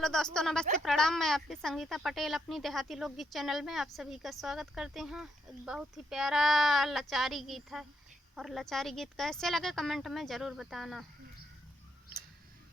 Hello दोस्तों, नमस्ते, प्रणाम। मैं आपकी संगीता पटेल अपनी देहाती लोकगीत चैनल में आप सभी का स्वागत करते हैं। एक बहुत ही प्यारा लाचारी गीत है और लाचारी गीत कैसे लगे कमेंट में ज़रूर बताना।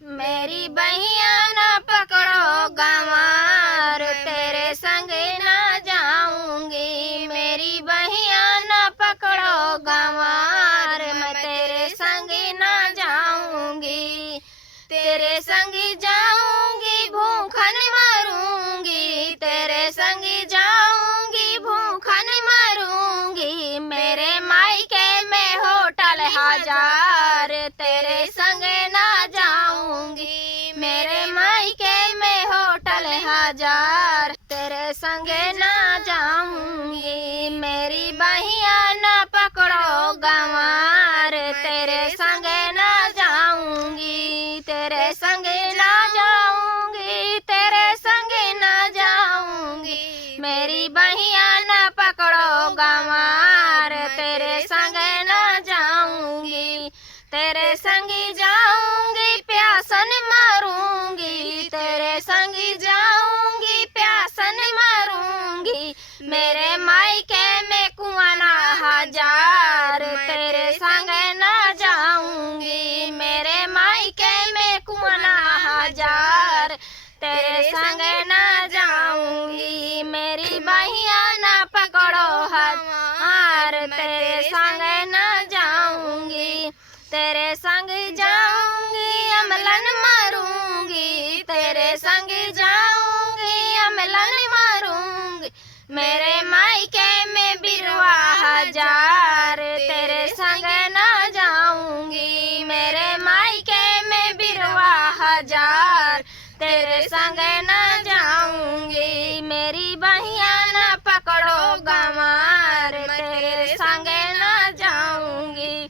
मेरी बहिया ना पकड़ो गंवार, तेरे संग ना जाऊंगी। मेरी बहिया ना पकड़ो गंवार, मैं तेरे संग ना जाऊंगी। तेरे संग जाऊंगी भूखन मरूंगी, तेरे संग जाऊंगी भूखन मरूंगी। मेरे मायके में होटल हजार, तेरे संग ना जाऊंगी। मेरे मायके में होटल हजार, तेरे संग ना जाऊंगी। मेरी बहिया ना पकड़ो गंवार, तेरे संग ना जाऊंगी। तेरे संग ना जाऊंगी, तेरे संग ना जाऊंगी। मेरी बहिया ना पकड़ो गंवार, तेरे संग ना जाऊंगी। तेरे संग जाऊंगी प्यासन मरूंगी, तेरे संग जाऊंगी प्यासन मरूंगी। मेरे मायके में कुआना हजार, तेरे संग ना जाऊंगी। मेरे मायके में कुआना हजार, तेरे संग ना जाऊंगी। मेरी बहिया ना पकड़ो हजार, तेरे संग ना जाऊंगी। तेरे संग जाऊंगी अमलन मरूंगी, तेरे संग जाऊंगी अमलन मरूंगी। मेरे मायके में बिरवा हजार, तेरे संग ना जाऊंगी। मेरे मायके में बिरवा हजार, तेरे संग ना जाऊंगी। मेरी बहिया ना पकड़ो गंवार, तेरे संग ना जाऊंगी।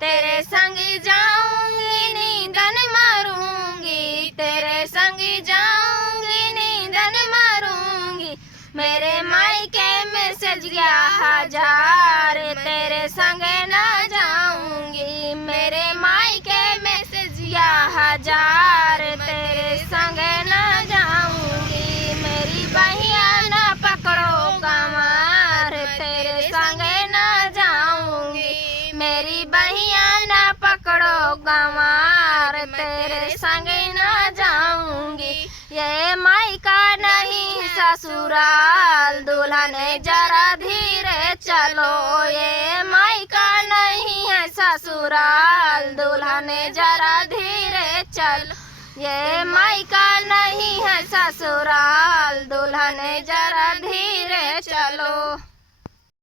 तेरे संग जाऊंगी नींदन मरूंगी, तेरे संग जाऊंगी नींदन मरूंगी। मेरे मायके में सज गया हजार, तेरे संग ना जाऊंगी। मेरे मायके में सज गया हजार, तेरे संग ना जाऊंगी। मेरी बहिया ना पकड़ो गंवार, तेरे संग ना जाऊंगी। मेरी बहिया ना पकड़ो गंवार, तेरे संग ना जाऊंगी। ये मायका नहीं ससुराल, दुल्हन जरा धीरे चलो। ये मायका नहीं है ससुराल, दुल्हन जरा धीरे चलो। ये मायका नहीं है ससुराल, दुल्हन जरा धीरे चलो।